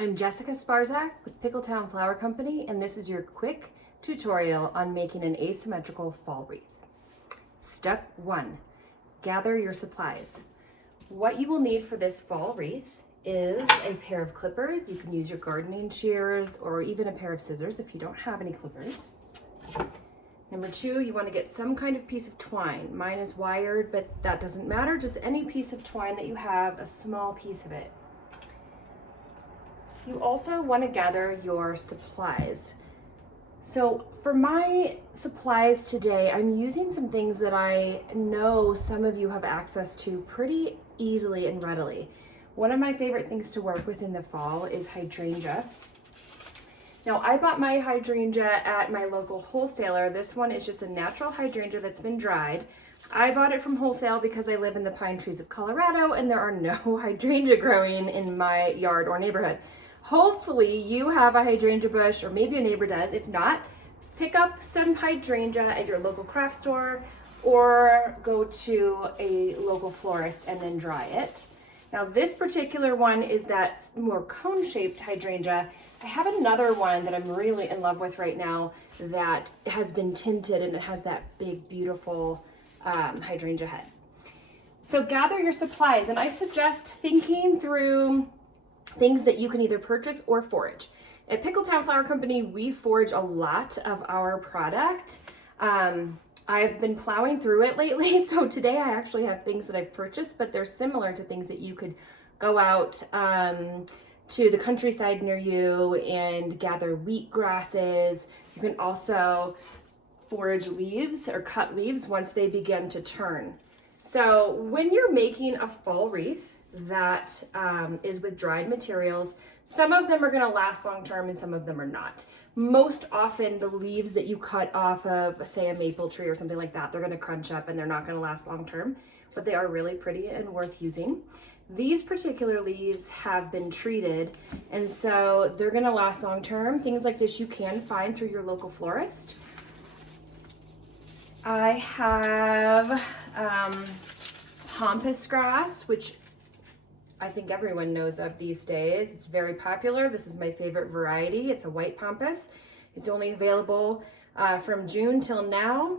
I'm Jessica Sparzak with Pickletown Flower Company, and this is your quick tutorial on making an asymmetrical fall wreath. Step 1, gather your supplies. What you will need for this fall wreath is a pair of clippers. You can use your gardening shears or even a pair of scissors if you don't have any clippers. Number 2, you want to get some kind of piece of twine. Mine is wired, but that doesn't matter. Just any piece of twine that you have, a small piece of it. You also want to gather your supplies. So for my supplies today, I'm using some things that I know some of you have access to pretty easily and readily. One of my favorite things to work with in the fall is hydrangea. Now I bought my hydrangea at my local wholesaler. This one is just a natural hydrangea that's been dried. I bought it from wholesale because I live in the pine trees of Colorado and there are no hydrangea growing in my yard or neighborhood. Hopefully you have a hydrangea bush, or maybe a neighbor does. If not, pick up some hydrangea at your local craft store or go to a local florist and then dry it. Now this particular one is that more cone-shaped hydrangea. I have another one that I'm really in love with right now that has been tinted and it has that big, beautiful hydrangea head. So gather your supplies, and I suggest thinking through things that you can either purchase or forage. At Pickletown Flower Company, we forage a lot of our product. I've been plowing through it lately, so today I actually have things that I've purchased, but they're similar to things that you could go out to the countryside near you and gather wheat grasses. You can also forage leaves or cut leaves once they begin to turn. So when you're making a fall wreath that is with dried materials, some of them are going to last long term and some of them are not. Most often the leaves that you cut off of, say, a maple tree or something like that, they're going to crunch up and they're not going to last long term, but they are really pretty and worth using. These particular leaves have been treated, and so they're going to last long term. Things like this you can find through your local florist. I have pampas grass, which I think everyone knows of these days. It's very popular. This is my favorite variety. It's a white pampas. It's only available from June till now,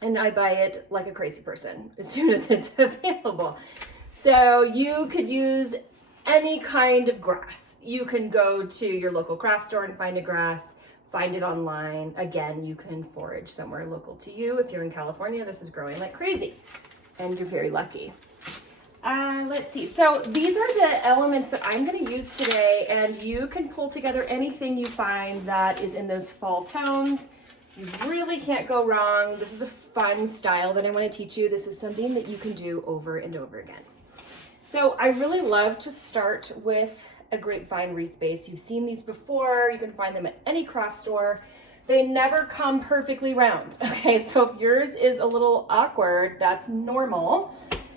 and I buy it like a crazy person as soon as it's available. So you could use any kind of grass. You can go to your local craft store and find a grass, find it online. Again, you can forage somewhere local to you. If you're in California, this is growing like crazy, and you're very lucky. Let's see. So these are the elements that I'm going to use today, and you can pull together anything you find that is in those fall tones. You really can't go wrong. This is a fun style that I want to teach you. This is something that you can do over and over again. So I really love to start with a grapevine wreath base. You've seen these before. You can find them at any craft store. They never come perfectly round. Okay, so if yours is a little awkward, that's normal.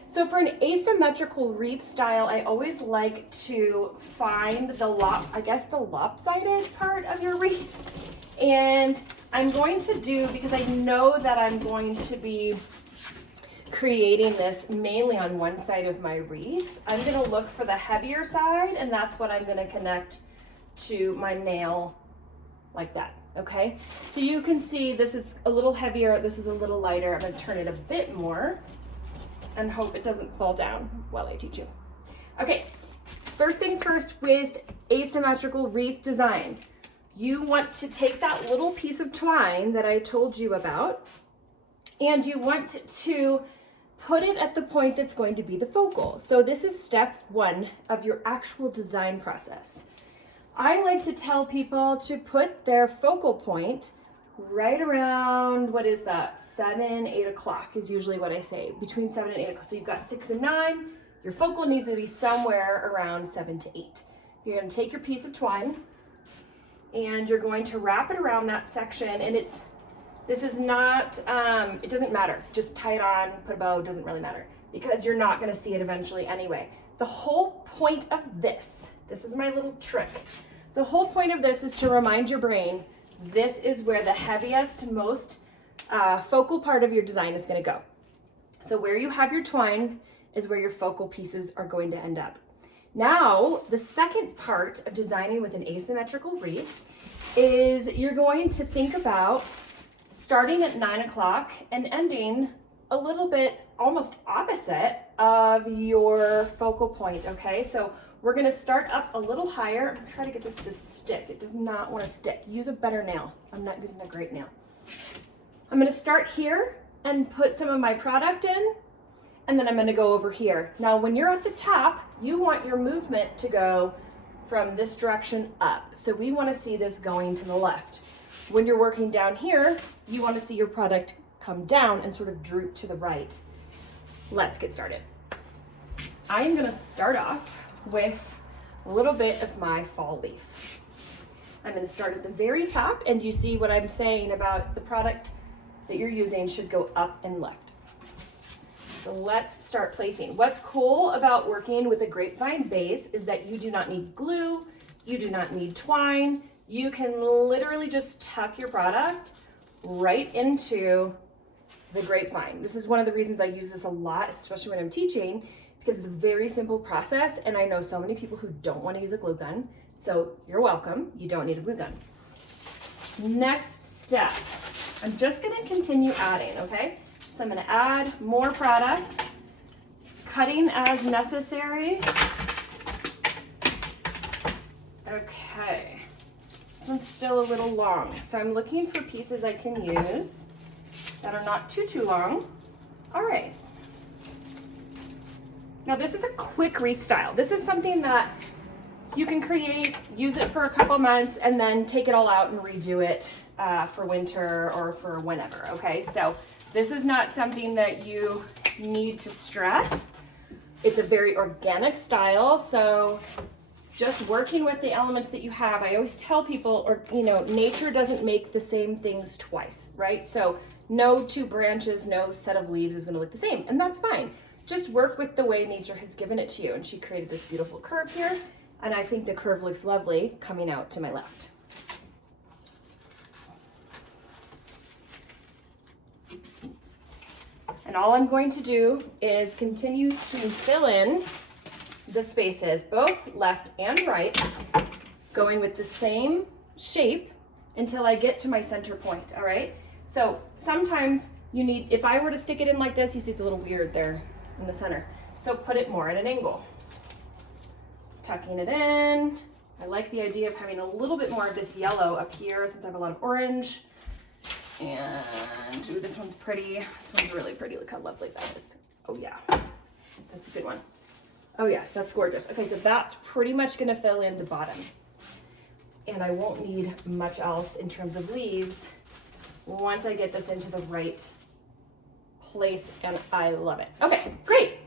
So for an asymmetrical wreath style, I always like to find the lopsided part of your wreath. And I'm going to do, because I know that I'm going to be creating this mainly on one side of my wreath, I'm going to look for the heavier side, and that's what I'm going to connect to my nail like that. Okay, so you can see this is a little heavier, this is a little lighter. I'm going to turn it a bit more and hope it doesn't fall down while I teach you. Okay, first things first with asymmetrical wreath design. You want to take that little piece of twine that I told you about, and you want to put it at the point that's going to be the focal. So this is step 1 of your actual design process. I like to tell people to put their focal point right around, what is that, 7, 8 o'clock is usually what I say, between 7 and 8 o'clock. So you've got 6 and 9, your focal needs to be somewhere around 7 to 8. You're going to take your piece of twine and you're going to wrap it around that section, and this is not, it doesn't matter. Just tie it on, put a bow, doesn't really matter, because you're not going to see it eventually anyway. The whole point of this is my little trick. The whole point of this is to remind your brain, this is where the heaviest, most focal part of your design is going to go. So where you have your twine is where your focal pieces are going to end up. Now, the second part of designing with an asymmetrical wreath is you're going to think about starting at 9 o'clock and ending a little bit almost opposite of your focal point, okay? So we're gonna start up a little higher. I'm trying to get this to stick. It does not wanna stick. Use a better nail. I'm not using a great nail. I'm gonna start here and put some of my product in, and then I'm gonna go over here. Now, when you're at the top, you want your movement to go from this direction up. So we wanna see this going to the left. When you're working down here, you wanna see your product come down and sort of droop to the right. Let's get started. I am gonna start off with a little bit of my fall leaf. I'm gonna start at the very top, and you see what I'm saying about the product that you're using should go up and left. So let's start placing. What's cool about working with a grapevine base is that you do not need glue, you do not need twine. You can literally just tuck your product right into the grapevine. This is one of the reasons I use this a lot, especially when I'm teaching, because it's a very simple process, and I know so many people who don't want to use a glue gun, so you're welcome. You don't need a glue gun. Next step, I'm just gonna continue adding, okay? So I'm gonna add more product, cutting as necessary. Okay, this one's still a little long, so I'm looking for pieces I can use that are not too long. All right. Now this is a quick wreath style. This is something that you can create, use it for a couple months, and then take it all out and redo it for winter or for whenever, okay? So this is not something that you need to stress. It's a very organic style, so just working with the elements that you have. I always tell people, or nature doesn't make the same things twice, right? So no two branches, no set of leaves is gonna look the same, and that's fine. Just work with the way nature has given it to you. And she created this beautiful curve here, and I think the curve looks lovely coming out to my left. And all I'm going to do is continue to fill in the spaces, both left and right, going with the same shape until I get to my center point, all right? So sometimes you need, if I were to stick it in like this, you see it's a little weird there in the center. So put it more at an angle. Tucking it in. I like the idea of having a little bit more of this yellow up here since I have a lot of orange. And ooh, this one's pretty. This one's really pretty. Look how lovely that is. Oh yeah, that's a good one. Oh yes, that's gorgeous. Okay, so that's pretty much gonna fill in the bottom. And I won't need much else in terms of leaves once I get this into the right place, and I love it. Okay, great.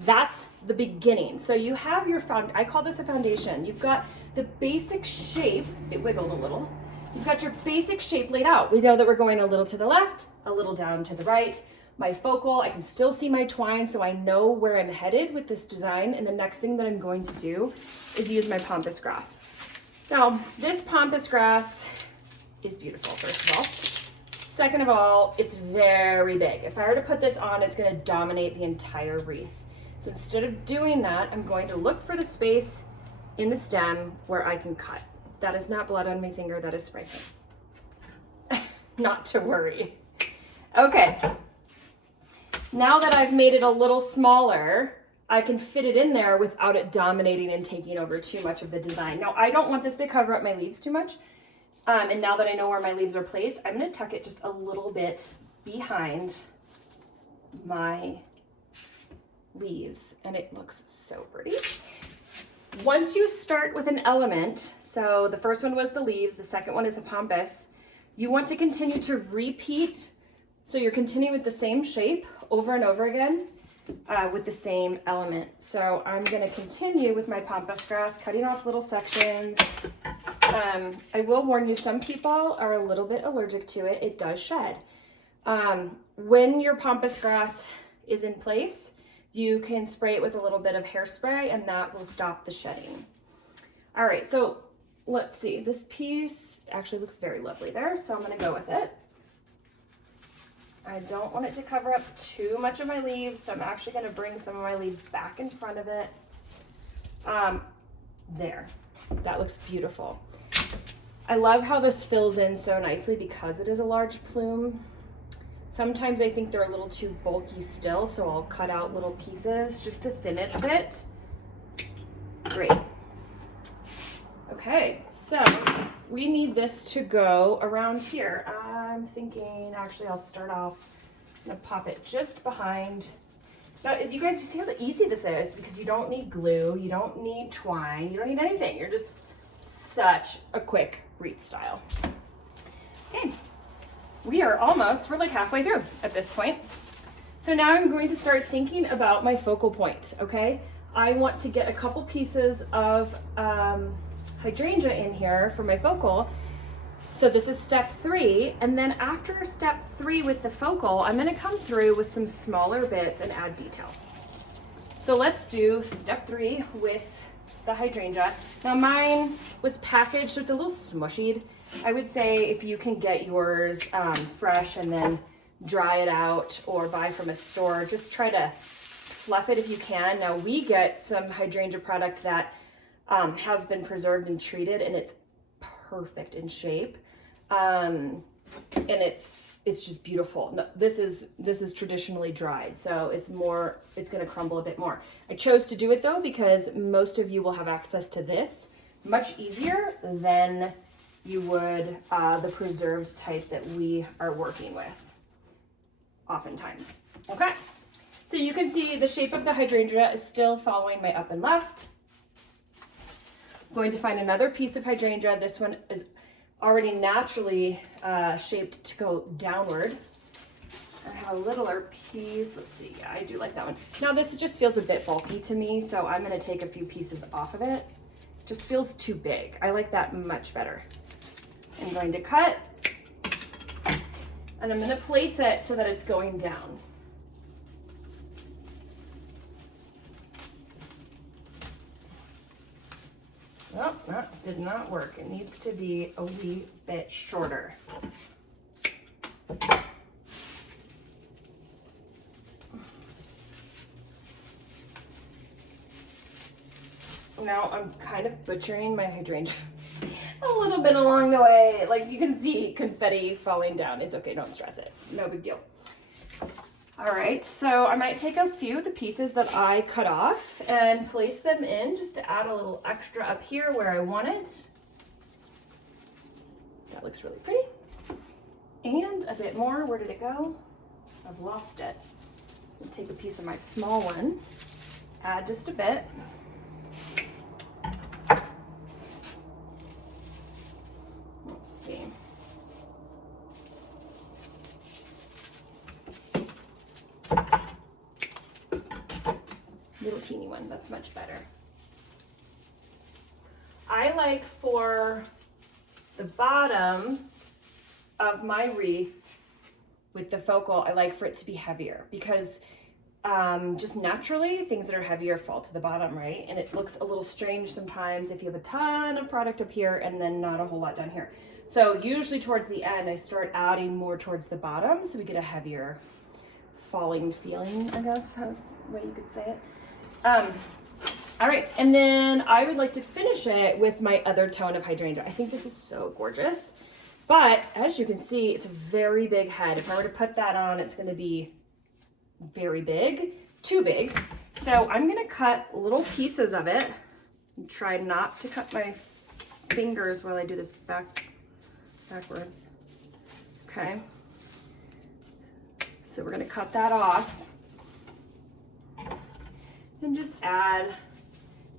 That's the beginning. So you have your I call this a foundation. You've got the basic shape. It wiggled a little. You've got your basic shape laid out. We know that we're going a little to the left, a little down to the right. My focal, I can still see my twine, so I know where I'm headed with this design. And the next thing that I'm going to do is use my pampas grass. Now, this pampas grass is beautiful, first of all. Second of all, it's very big. If I were to put this on, it's gonna dominate the entire wreath. So instead of doing that, I'm going to look for the space in the stem where I can cut. That is not blood on my finger, that is spray paint. Not to worry. Okay, now that I've made it a little smaller, I can fit it in there without it dominating and taking over too much of the design. Now, I don't want this to cover up my leaves too much. And now that I know where my leaves are placed, I'm gonna tuck it just a little bit behind my leaves, and it looks so pretty. Once you start with an element, so the first one was the leaves, the second one is the pampas, you want to continue to repeat, so you're continuing with the same shape over and over again with the same element. So I'm gonna continue with my pampas grass, cutting off little sections. I will warn you, some people are a little bit allergic to it. It does shed. When your pampas grass is in place, you can spray it with a little bit of hairspray, and that will stop the shedding. All right, so let's see. This piece actually looks very lovely there, so I'm gonna go with it. I don't want it to cover up too much of my leaves, so I'm actually gonna bring some of my leaves back in front of it. There, that looks beautiful. I love how this fills in so nicely because it is a large plume. Sometimes I think they're a little too bulky still, so I'll cut out little pieces just to thin it a bit. Great. Okay, so we need this to go around here. I'm thinking, actually I'll start off, I'm gonna pop it just behind. Now, you guys, you see how easy this is? Because you don't need glue, you don't need twine, you don't need anything. You're just such a quick wreath style. Okay, we're like halfway through at this point. So now I'm going to start thinking about my focal point, okay? I want to get a couple pieces of hydrangea in here for my focal. So this is step 3, and then after step 3 with the focal, I'm gonna come through with some smaller bits and add detail. So let's do step 3 with the hydrangea. Now mine was packaged, so it's a little smushied. I would say if you can get yours fresh and then dry it out or buy from a store, just try to fluff it if you can. Now we get some hydrangea product that has been preserved and treated, and it's perfect in shape, and it's just beautiful. No, this is traditionally dried, so it's going to crumble a bit more. I chose to do it though because most of you will have access to this much easier than you would the preserved type that we are working with oftentimes. Okay, so you can see the shape of the hydrangea is still following my up and left. I'm going to find another piece of hydrangea. This one is already naturally shaped to go downward. I have a littler piece. Let's see. Yeah, I do like that one. Now this just feels a bit bulky to me, so I'm going to take a few pieces off of it. Just feels too big. I like that much better. I'm going to cut, and I'm going to place it so that it's going down. Oh, that did not work. It needs to be a wee bit shorter. Now I'm kind of butchering my hydrangea a little bit along the way. Like you can see confetti falling down. It's okay, don't stress it. No big deal. All right, so I might take a few of the pieces that I cut off and place them in just to add a little extra up here where I want it. That looks really pretty. And a bit more, where did it go? I've lost it. So take a piece of my small one, add just a bit. Let's see. Little teeny one, that's much better. I like for the bottom of my wreath with the focal, I like for it to be heavier because just naturally things that are heavier fall to the bottom, right? And it looks a little strange sometimes if you have a ton of product up here and then not a whole lot down here. So usually towards the end, I start adding more towards the bottom so we get a heavier falling feeling, I guess, that's the way you could say it. All right, and then I would like to finish it with my other tone of hydrangea. I think this is so gorgeous, but as you can see, it's a very big head. If I were to put that on, it's gonna be very big, too big. So I'm gonna cut little pieces of it and try not to cut my fingers while I do this backwards. Okay. So we're gonna cut that off and just add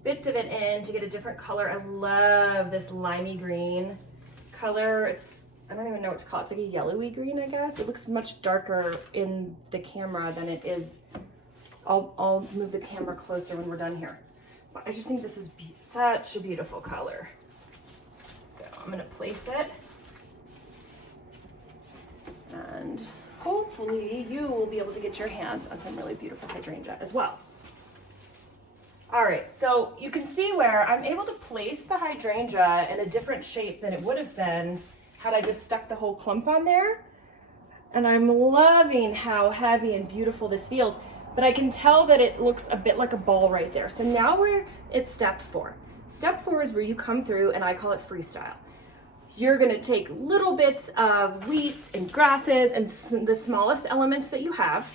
bits of it in to get a different color. I love this limey green color. I don't even know what to call it. It's like a yellowy green, I guess. It looks much darker in the camera than it is. I'll move the camera closer when we're done here. But I just think this is such a beautiful color. So I'm gonna place it. And hopefully you will be able to get your hands on some really beautiful hydrangea as well. All right, so you can see where I'm able to place the hydrangea in a different shape than it would have been had I just stuck the whole clump on there. And I'm loving how heavy and beautiful this feels. but I can tell that it looks a bit like a ball right there. So now we're at step 4. Step 4 is where you come through, and I call it freestyle. You're gonna take little bits of wheats and grasses and the smallest elements that you have,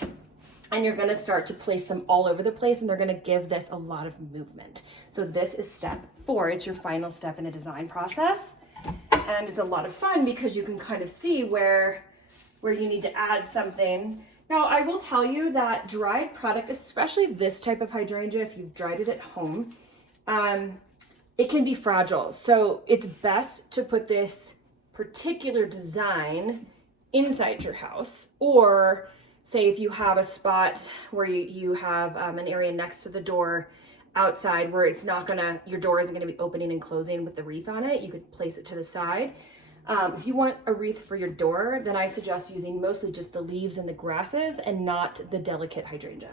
and you're gonna start to place them all over the place, and they're gonna give this a lot of movement. So this is step 4. It's your final step in the design process. And it's a lot of fun because you can kind of see where you need to add something. Now, I will tell you that dried product, especially this type of hydrangea, if you've dried it at home, it can be fragile. So it's best to put this particular design inside your house, or say if you have a spot where you have an area next to the door outside where it's not gonna, your door isn't gonna be opening and closing with the wreath on it, you could place it to the side. If you want a wreath for your door, then I suggest using mostly just the leaves and the grasses and not the delicate hydrangea.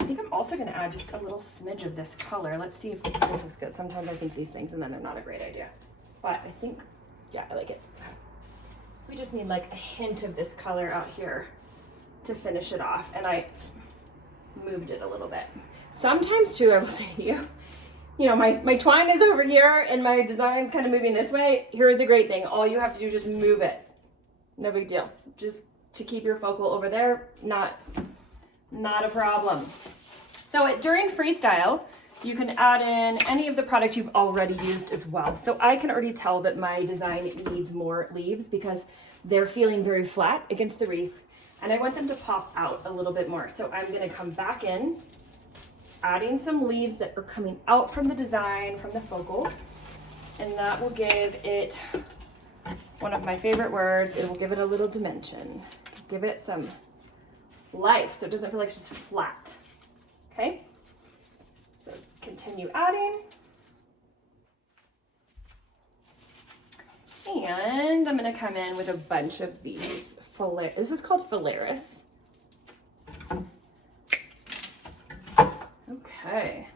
I think I'm also gonna add just a little smidge of this color. Let's see if this looks good. Sometimes I think these things and then they're not a great idea. But I think, yeah, I like it. We just need like a hint of this color out here to finish it off. And I moved it a little bit. Sometimes too, I will say to you, you know, my twine is over here and my design's kind of moving this way. Here's the great thing. All you have to do is just move it. No big deal. Just to keep your focal over there, not a problem. So during freestyle, you can add in any of the product you've already used as well. So I can already tell that my design needs more leaves because they're feeling very flat against the wreath, and I want them to pop out a little bit more. So I'm gonna come back in, adding some leaves that are coming out from the design, from the focal, and that will give it, one of my favorite words, it will give it a little dimension, give it some life so it doesn't feel like it's just flat. Okay, so continue adding, and I'm going to come in with a bunch of these this is called florals. Okay,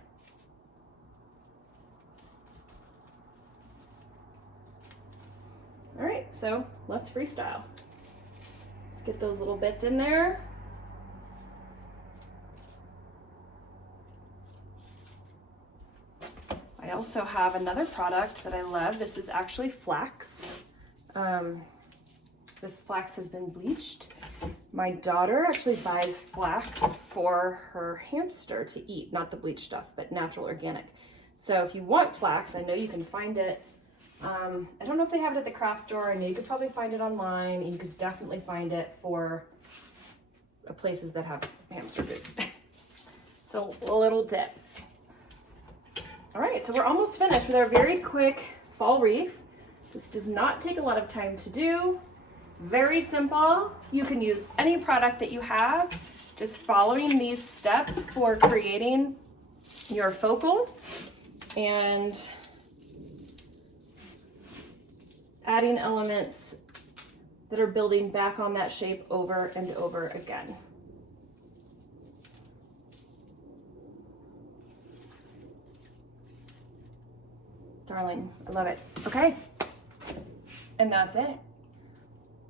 all right, so let's freestyle. Let's get those little bits in there. I also have another product that I love. This is actually flax. This flax has been bleached. My daughter actually buys flax for her hamster to eat, not the bleached stuff, but natural organic. So if you want flax, I know you can find it. I don't know if they have it at the craft store. I know you could probably find it online. You could definitely find it for places that have hamster food. So a little dip. All right, so we're almost finished with our very quick fall wreath. This does not take a lot of time to do. Very simple. You can use any product that you have, just following these steps for creating your focal and adding elements that are building back on that shape over and over again. Darling, I love it. Okay, and that's it.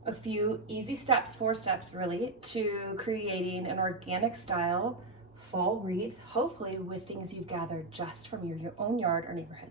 A few easy steps, 4 steps really, to creating an organic style fall wreath, hopefully with things you've gathered just from your own yard or neighborhood.